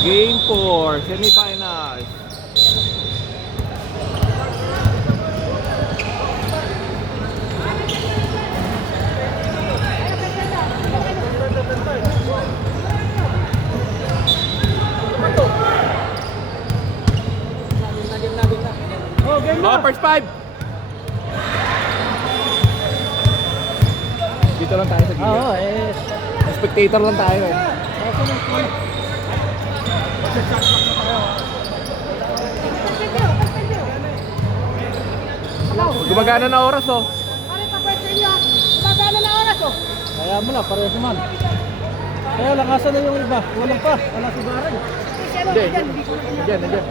Game 4, semifinals. Oh, first 5. Dito lang tayo sa gilid. Oo, Spectator lang tayo eh. Gumagana na oras oh. Kaya mo na, parehas naman. Kaya lang, asan na yung iba? Walang pa, wala si Baray. Hindi, nandiyan.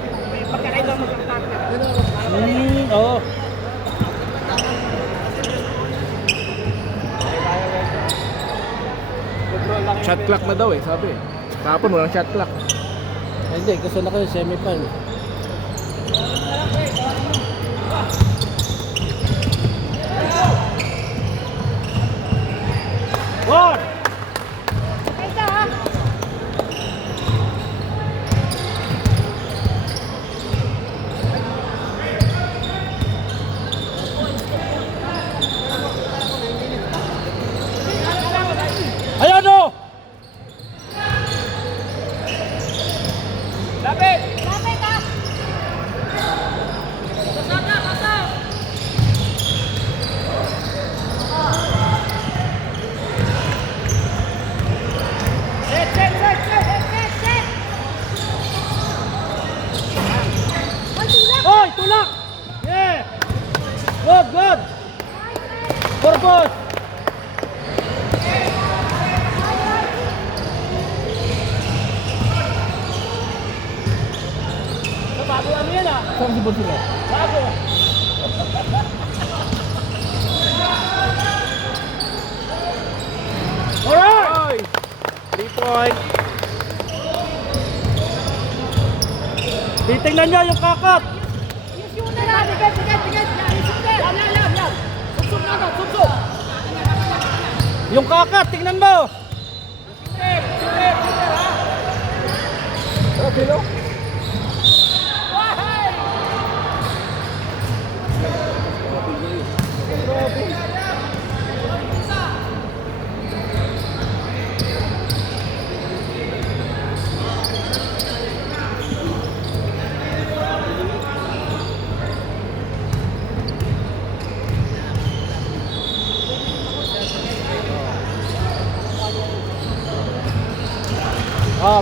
Oo. Shot clock na daw eh, sabi. Kahapon walang shot clock. Hindi, gusto na kayo semi-final. One! Ayan o! Lapit! Hoy, tulak! Yeah! Good! Purpose! Bago ano yan ah? Saan si Bonsi? Bago! Alright! 3 point. Titingnan nyo yung kakat! Yung kakat, tingnan mo!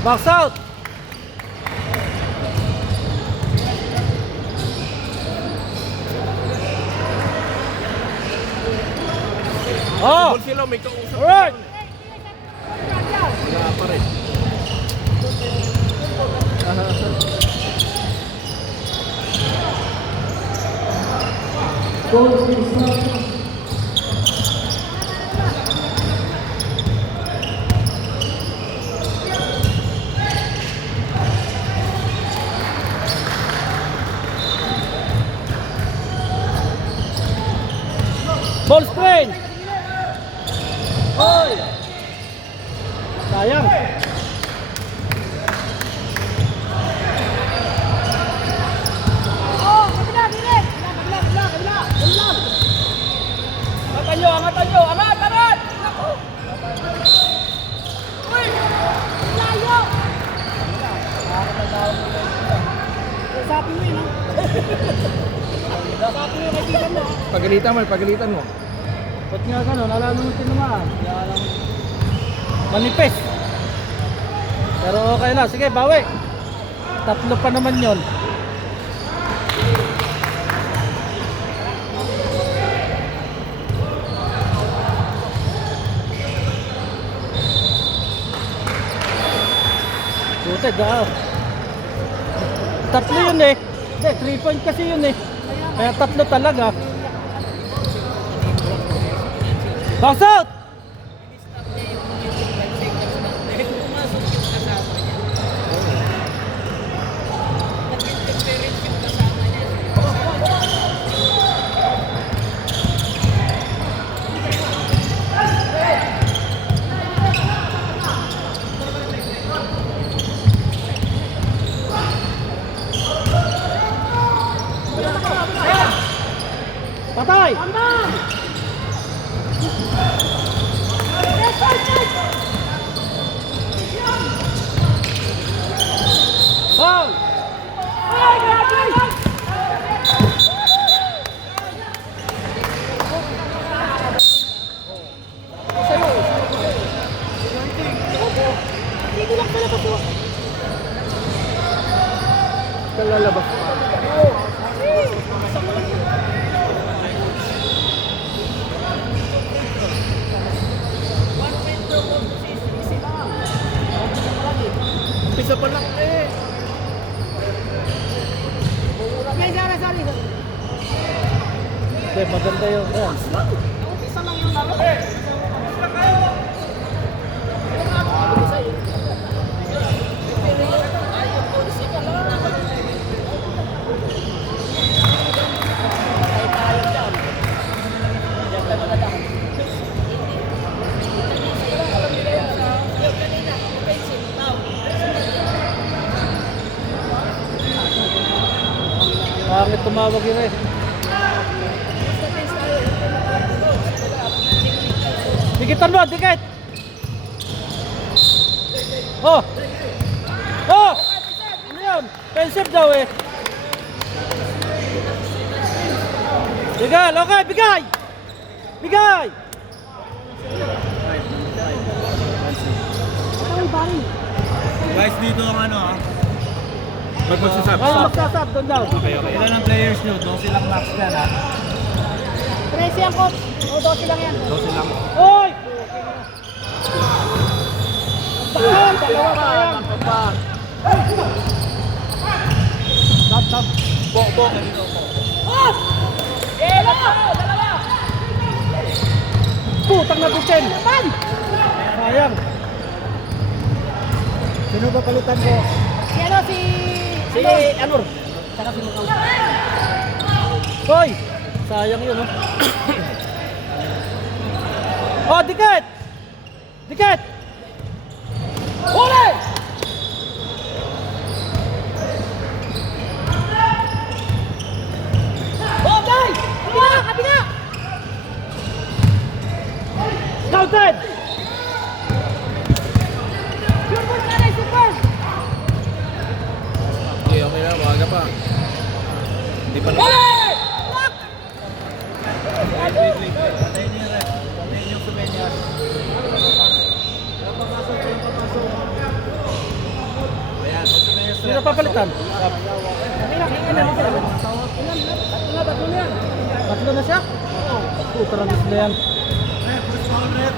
Box out! Bonsi lang, may kausap. Alright! Wala pa rin. Ball screen! Hoy! Sayang! Angatan nyo! Angat! Uy! Layo! Sabi mo yun, sabi mo yung kaibigan mo. Pagalitan mo. Ba't nga gano'n? Alam mo tinumaan. Kaya lang manipis. Pero okay na. Sige, bawi. Tatlo pa naman yon. Suted tatlo yun eh. Hindi, 3 point kasi yun eh. Kaya tatlo talaga. Box out! Kalalabas pa. Umpisa pa lang eh. Okay, maganda yung ayan. Bakit tumawag yun eh? Dikitan mo, dikit! Oh! Oh! Ano yun? Pensive daw eh. Bigay, okay, bigay! Bigay! Guys, dito ang ano ah. Ba't magsasabi? Ay, magsasab doon daw. Ilan ang players nyo? 12 lang max yan ha. 13 yan, coach. O, 12 lang yan. 12 lang. Oy! Bakit? Dalawa pa yan. Stop. Bo. Oh! Yelo! Dalawa! Putang na butin. Naman! Sayang. Sino ba palitan ko? Si ano, si... Si Anor. Saka si Mukaw. Hoy! Sayang yun, oh. Oh, dikit! Dikit! Huli! Oh, day! Kabina! Kabina! Counted! Super ka na, super! Okay na, maaga pa. Hindi pa Huli! Lock! Patayin nyo yung ref. Patayin yung souvenirs. Ayan, souvenirs Sino papalitan? Kabina, kabina na. Tatlo na yan. Tatlo na siya? Puta na miss na yan. Ref, first foul ref.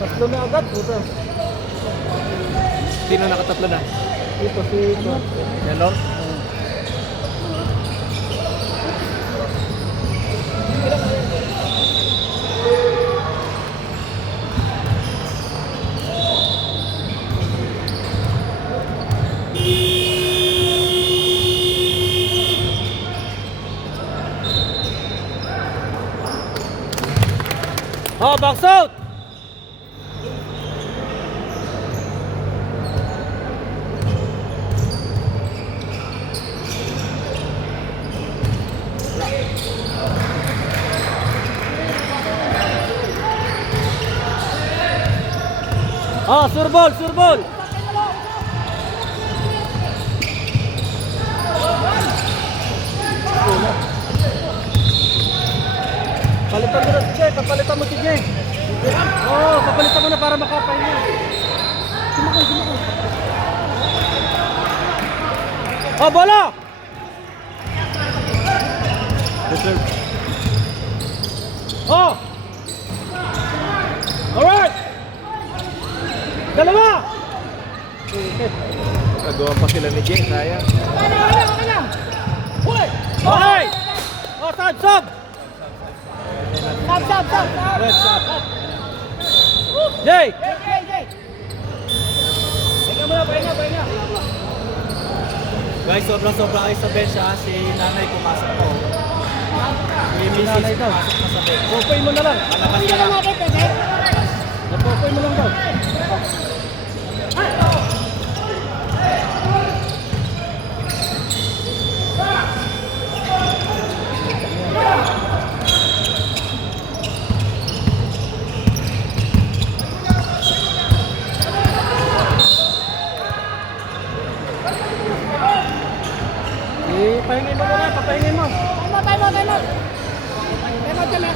Tatlo na agad, puta. Sino nakatatlo na? Ito si ito. Yanor? Oh, box out! Oh, surbol, surbol! Palitan mo na si Jay, papalitan mo si Jay. Oo, papalitan mo na para makapahinga. Sumakay. Oh, bola! Reserve. Oh! Alright! Dalawa! Nagawa pa sila ni Jay, sayang. Okay na. Huli! Okay! Oh, sub! Stop. Red sub. Jay! Jay. Pahinga. Guys, sobra-sobra kayo sa bench ha. Si nanay pumasok ko. Si Si nanay Mrs. daw. pumasok na sa bench. Pupoy mo na lang. Palabas Hindi na lang lang. natin, pwede. Pupoy mo lang daw. Pahingin mo muna, papahingin mo. Time out kami.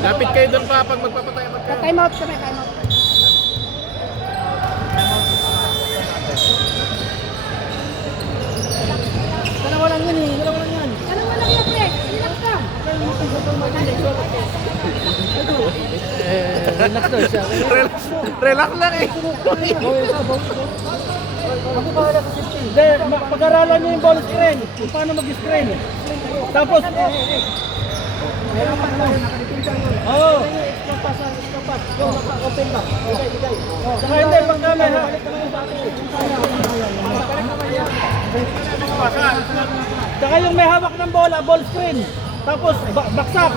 Lapit kayo doon pa pag magpapatay kayo. Time out kami, time out. Dalawa lang yan eh, dalawa lang yan. Dalawa lang yan, pre. Relax ka. Relax daw siya. Relax lang eh. Ako bahala sa 15. Hindi, pag-aralan niyo yung ball screen. Kung paano mag-screen. Tapos, oo. Open ba? Saka hindi, pagka may saka yung may hawak ng bola, ball screen. Tapos, baksak.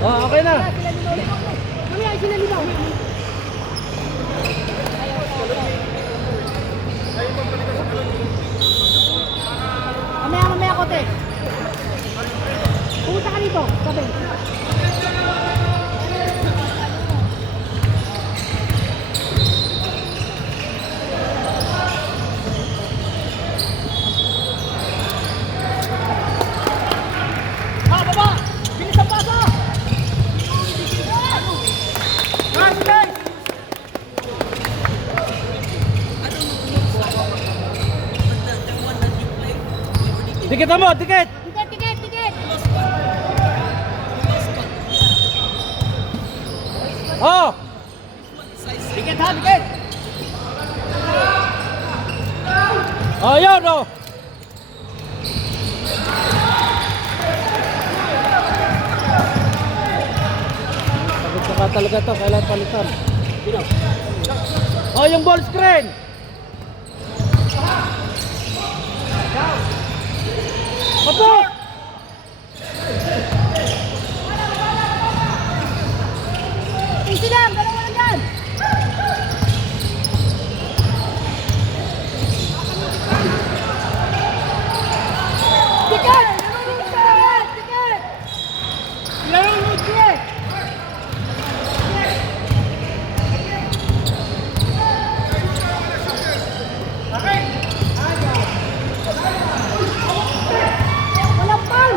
Oh, okay na. Kami ay sila libaw. Mamaya kote. Pumunta ka dito, sabi. Dikit mo, dikit. Tiket. Oh. Tiket ha, tiket. Oh, yun, oh. Pagod ka talaga to, kailangan palitan. Oh, yung ball screen. Opo! Easy lang, dalawa lang yan. Tiket! Tiket! Ilan mo tiket? Walang pan!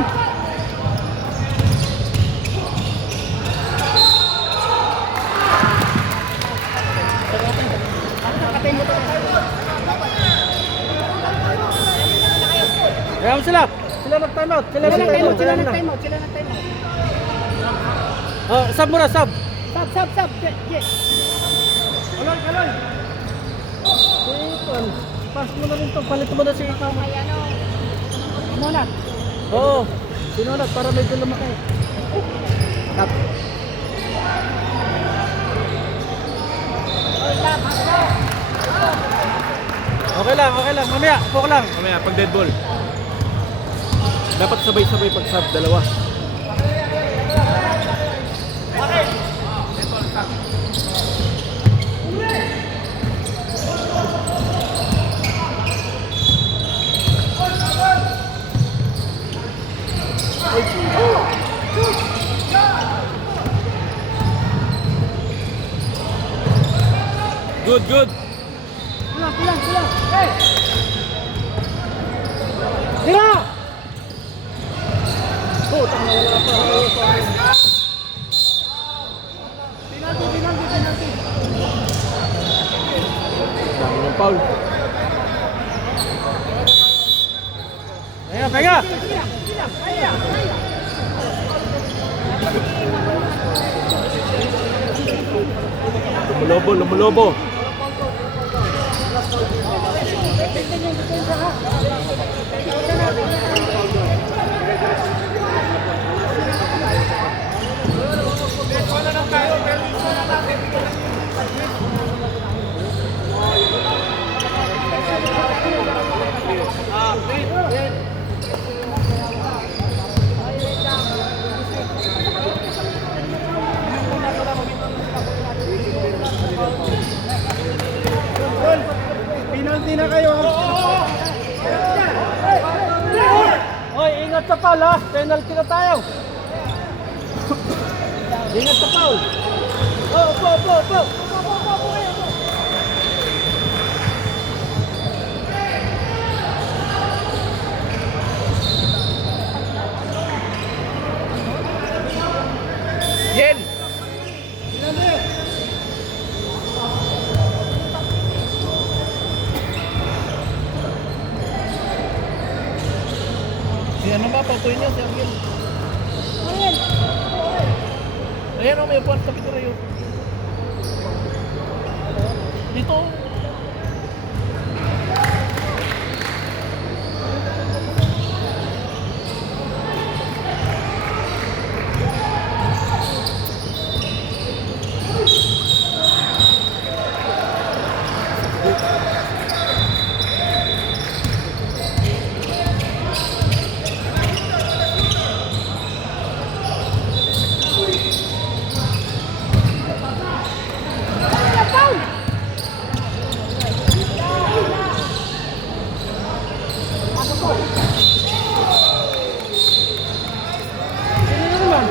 Kaya mo sila. Sila nag-time out. Sila nag-time out. Sila nag-time out. Oh, sub muna, sub. Sab. Yes. Alay. Ipon. Pass mo na rin to. Palit mo na si Ikaw. Ay ano. Monat. Oo. Sinunod para medyo lumaki. Tap. Okay lang. Mamaya, pok lang. Mamaya, pag dead ball. Dapat sabay-sabay pag sub, dalawa. Good. Kulang. Hey! Tira! Dami ng foul. Pega! Lumulobo. Penalty na kayo. Hoy, ingat sa foul ha. Penalty na tayo. Ingat sa foul. Opo. tutuin niya si Ariel. Ayan. Ayan o, may upuan sa pintura yun. Dito. Ano naman?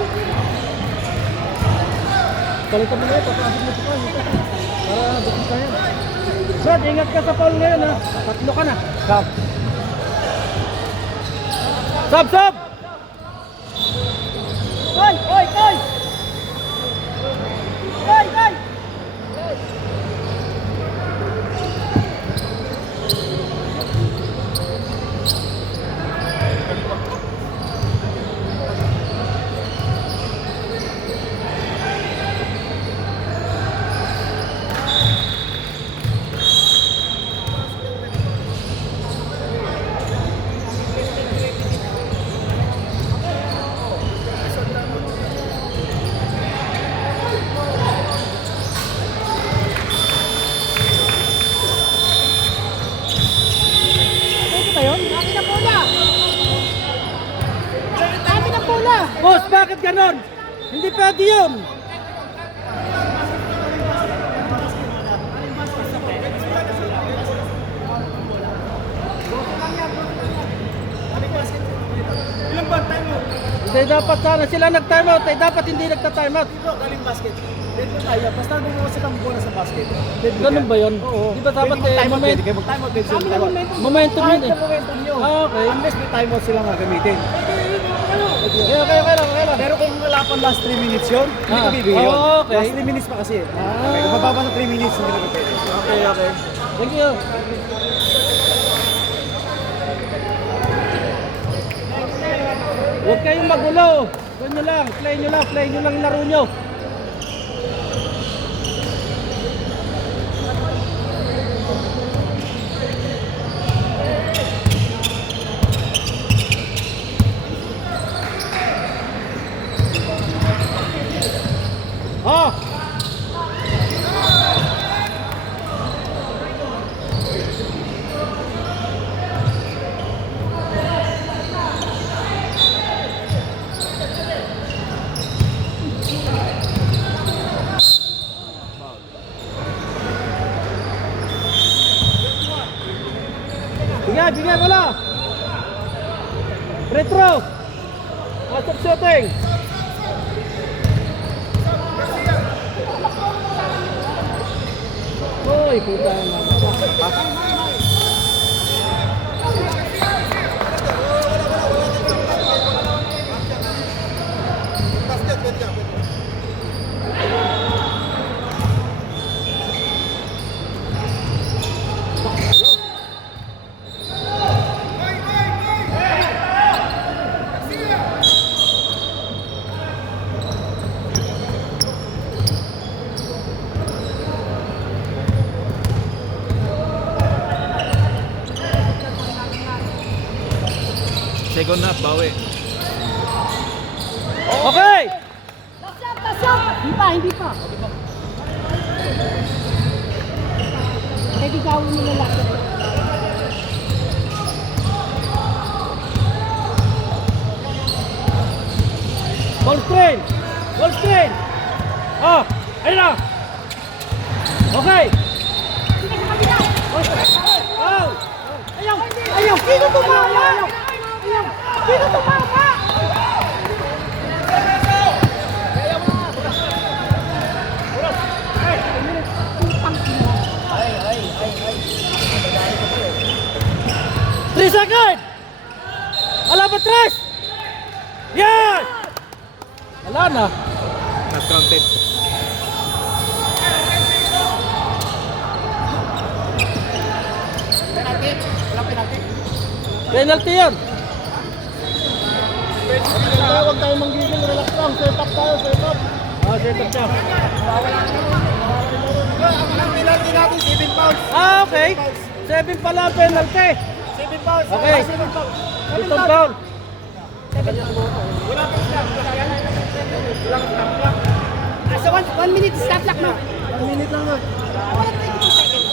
Palitan mo na yun, papasok mo sa kanya. Para bukin ka yan. Brad, ingat ka sa foul ngayon ha. Tatlo ka na. Sab. Sab, sab! Koy! Koy! Koy! Koy! Koy! Pwede ba yun? Dami na pula! Dami na pula! Boss, bakit ganon? Hindi pwede yun. Ilang ba time mo? Hindi dapat sana sila nag-time out. Dapat hindi nagta-time out. Dito, galing basket. Dito tayo. Basta gumawa ka ng bola sa basket. Ganun ba yun? Oo. Di ba dapat time out, moment, pwede kayo mag-time out. Pwede sila mag-time out. momentum yun Kahit eh. na momentum nyo. Ah, okay. Unless may time out sila nga gamitin. Okay lang. Pero kung wala pang last 3 minutes yun, hindi ko bibigyan yun. Oh, okay. Last 3 minutes pa kasi. Okay, kung mababa ng 3 minutes, hindi na pwede. Okay. Thank you. Huwag kayong magulo. Doon nyo lang, play nyo lang laro nyo. Oh! Bigay, bola. Retro. Pasok shooting. Uy, puta na. Second half, bawi. Okay. Tasok! Hindi pa. Pwede gawin nila lang. Ball screen. Ah, ayun na. Okay. Sige sa kabila! Oh. Ayaw! Sino tumama? Ayaw! Sino tumama? Three seconds. Wala pa tres. Yes. Wala na. Not counted. Penalty yun. Huwag tayo manggigil, relax lang. Set up tayo, set up. Oh, set up siya. Ang penalty natin, 7 pounds. Ah, okay. 7 pala ang penalty. 7 pounds. Okay. 7 pounds. Itong foul. So 1 minute stop clock mo. 1 minute lang nun. Wala 22 seconds.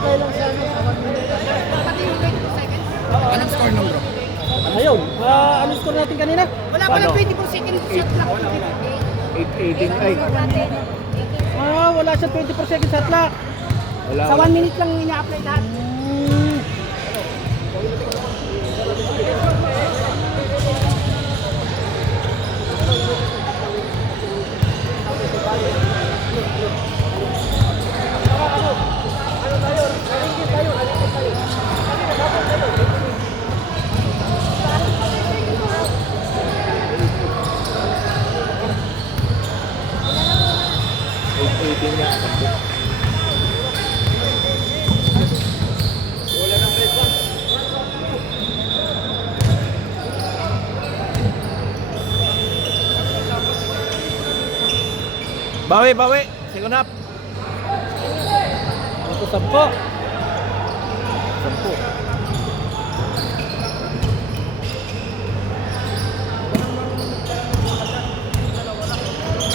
Okay lang siya. 1 minute. Pati yung 22 seconds. Anong score nung bro? Ayun. Ano score natin kanina? Wala Ano? 24 seconds shot clock. 8-18 ay. Ah, wala siya 24 seconds shot clock. Wala. Sa 1 minute lang ina-apply lahat. Bawi, bawi. Second half. Ito 10. 10.